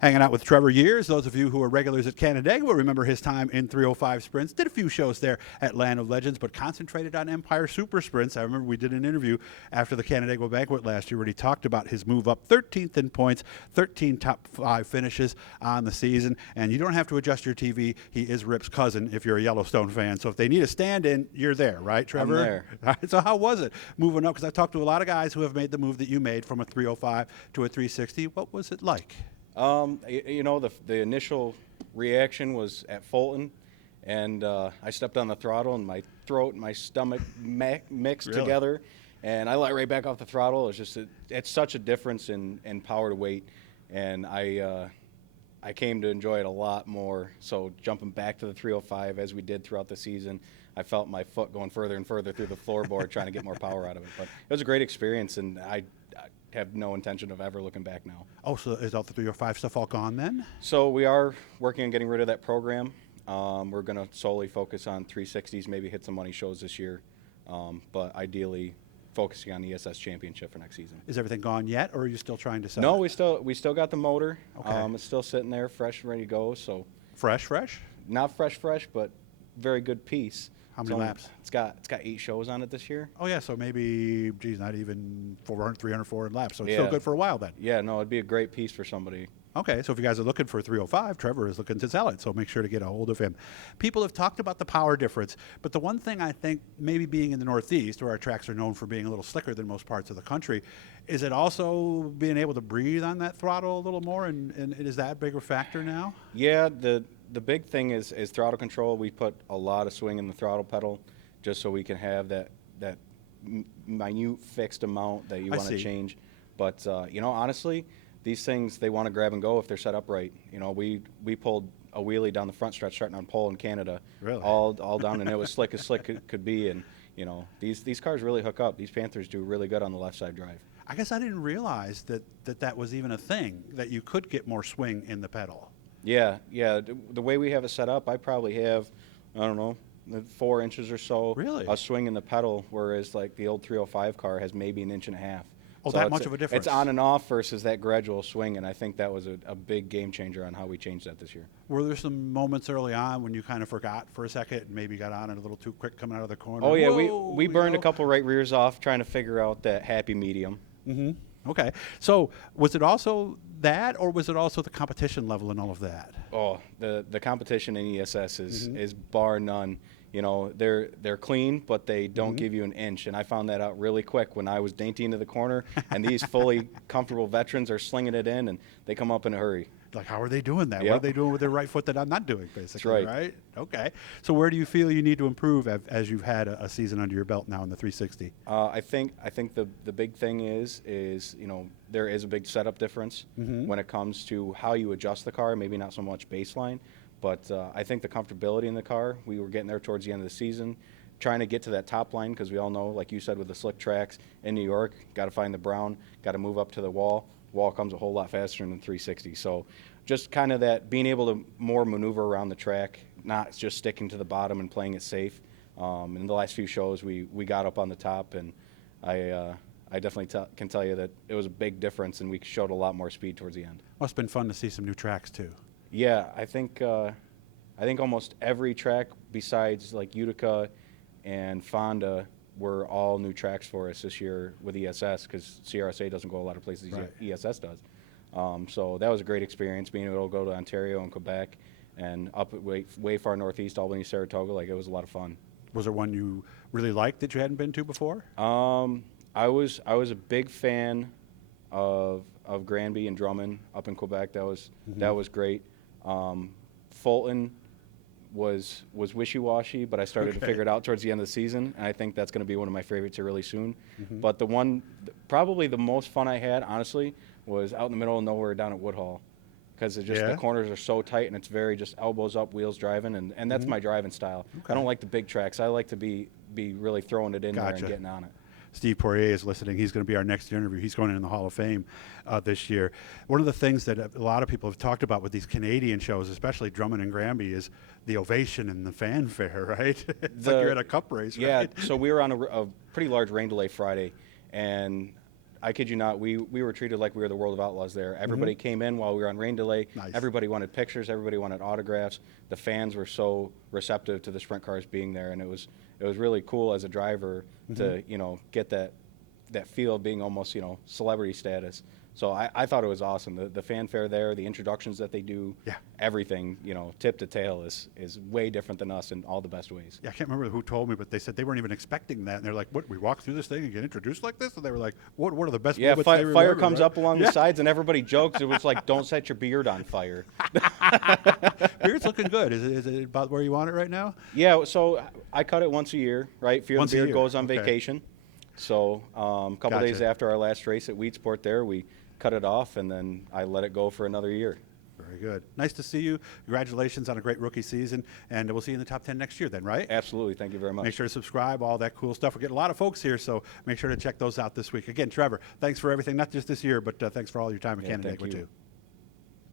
Hanging out with Trevor Years. Those of you who are regulars at Canandaigua will remember his time in 305 sprints. Did a few shows there at Land of Legends, but concentrated on Empire Super Sprints. I remember we did an interview after the Canandaigua Banquet last year where he talked about his move up 13th in points, 13 top 5 finishes on the season. And you don't have to adjust your TV. He is Rip's cousin if you're a Yellowstone fan. So if they need a stand-in, you're there, right, Trevor? I'm there. All right, so how was it moving up? Because I've talked to a lot of guys who have made the move that you made from a 305 to a 360. What was it like? The initial reaction was at Fulton, and I stepped on the throttle, and my throat and my stomach mixed Really? together, and I let right back off the throttle. It's such a difference in power to weight, and I came to enjoy it a lot more. So jumping back to the 305 as we did throughout the season, I felt my foot going further and further through the floorboard trying to get more power out of it. But it was a great experience, and I have no intention of ever looking back now. Oh, so is all the 305 stuff all gone then? So we are working on getting rid of that program. We're going to solely focus on 360s, maybe hit some money shows this year, but ideally focusing on the ESS Championship for next season. Is everything gone yet, or are you still trying to sell No, it? we still got the motor. Okay. It's still sitting there, fresh and ready to go. So Fresh? not fresh, but very good piece. How many laps? It's got 8 shows on it this year. Oh, yeah, so maybe, geez, not even 300, 400 laps, so it's Yeah. still good for a while then. Yeah, no, it'd be a great piece for somebody. Okay, so if you guys are looking for 305, Trevor is looking to sell it, so make sure to get a hold of him. People have talked about the power difference, but the one thing I think, maybe being in the Northeast, where our tracks are known for being a little slicker than most parts of the country, is it also being able to breathe on that throttle a little more, and is that a bigger factor now? Yeah, the big thing is throttle control. We put a lot of swing in the throttle pedal just so we can have that minute fixed amount that you I want to see. change. But, honestly, these things, they want to grab and go if they're set up right. We pulled a wheelie down the front stretch starting on pole in Canada. Really? All down, and it was slick as slick could be. And, these cars really hook up. These Panthers do really good on the left side drive. I guess I didn't realize that was even a thing, that you could get more swing in the pedal. Yeah. The way we have it set up, I probably have, I don't know, 4 inches or so Really? a swing in the pedal, whereas like the old 305 car has maybe 1.5 inches. Oh, So that it's much of a difference. It's on and off versus that gradual swing, and I think that was a big game changer on how we changed that this year. Were there some moments early on when you kind of forgot for a second and maybe got on it a little too quick coming out of the corner? Oh yeah, Whoa, we burned you a know? couple right rears off trying to figure out that happy medium. Okay. So was it also that, or was it also the competition level and all of that? Oh, the competition in ESS is bar none. They're clean, but they don't give you an inch. And I found that out really quick when I was dainty into the corner, and these fully comfortable veterans are slinging it in, and they come up in a hurry. Like, how are they doing that? What Yep. are they doing with their right foot that I'm not doing, basically, right. Okay. So where do you feel you need to improve as you've had a season under your belt now in the 360? I think the big thing is there is a big setup difference when it comes to how you adjust the car. Maybe not so much baseline, but I think the comfortability in the car. We were getting there towards the end of the season, trying to get to that top line because we all know, like you said, with the slick tracks in New York, got to find the brown, got to move up to the wall. Wall comes a whole lot faster than 360. So just kind of that being able to more maneuver around the track, not just sticking to the bottom and playing it safe. In the last few shows, we got up on the top, and I definitely can tell you that it was a big difference, and we showed a lot more speed towards the end. Must have been fun to see some new tracks, too. Yeah, I think almost every track besides like Utica and Fonda were all new tracks for us this year with ESS because CRSA doesn't go a lot of places Right. ESS does. So that was a great experience being able to go to Ontario and Quebec and up way far northeast, Albany, Saratoga. Like, it was a lot of fun. Was there one you really liked that you hadn't been to before? I was a big fan of Granby and Drummond up in Quebec. That was great. Fulton was wishy-washy, but I started to figure it out towards the end of the season, and I think that's going to be one of my favorites here really soon. But probably the most fun I had, honestly, was out in the middle of nowhere down at Woodhall, because the corners are so tight, and it's very just elbows up, wheels driving, and that's my driving style. I don't like the big tracks. I like to be really throwing it in there and getting on it. Steve Poirier is listening. He's going to be our next interview. He's going in the Hall of Fame this year. One of the things that a lot of people have talked about with these Canadian shows, especially Drummond and Granby, is the ovation and the fanfare, right? It's like you're at a cup race, right? Yeah, so we were on a pretty large rain delay Friday, and I kid you not, we were treated like we were the World of Outlaws there. Everybody came in while we were on rain delay. Nice. Everybody wanted pictures. Everybody wanted autographs. The fans were so receptive to the sprint cars being there, and it was really cool as a driver to get that feel of being almost celebrity status. So I thought it was awesome. The fanfare there, the introductions that they do, everything, tip to tail is way different than us in all the best ways. Yeah, I can't remember who told me, but they said they weren't even expecting that. And they're like, what, we walk through this thing and get introduced like this? And they were like, what are the best moments they remember? Fire comes right? up along the sides and everybody jokes. It was like, don't set your beard on fire. Beard's looking good. Is it about where you want it right now? Yeah, so I cut it once a year, right? Fear Once the a Beard year, goes on okay. vacation. So a couple days after our last race at Wheatsport there, we cut it off, and then I let it go for another year. Very good. Nice to see you. Congratulations on a great rookie season, and we'll see you in the top 10 next year then, right? Absolutely. Thank you very much. Make sure to subscribe, all that cool stuff. We're getting a lot of folks here, so make sure to check those out this week. Again, Trevor, thanks for everything, not just this year, but thanks for all your time at Canandaigua, too.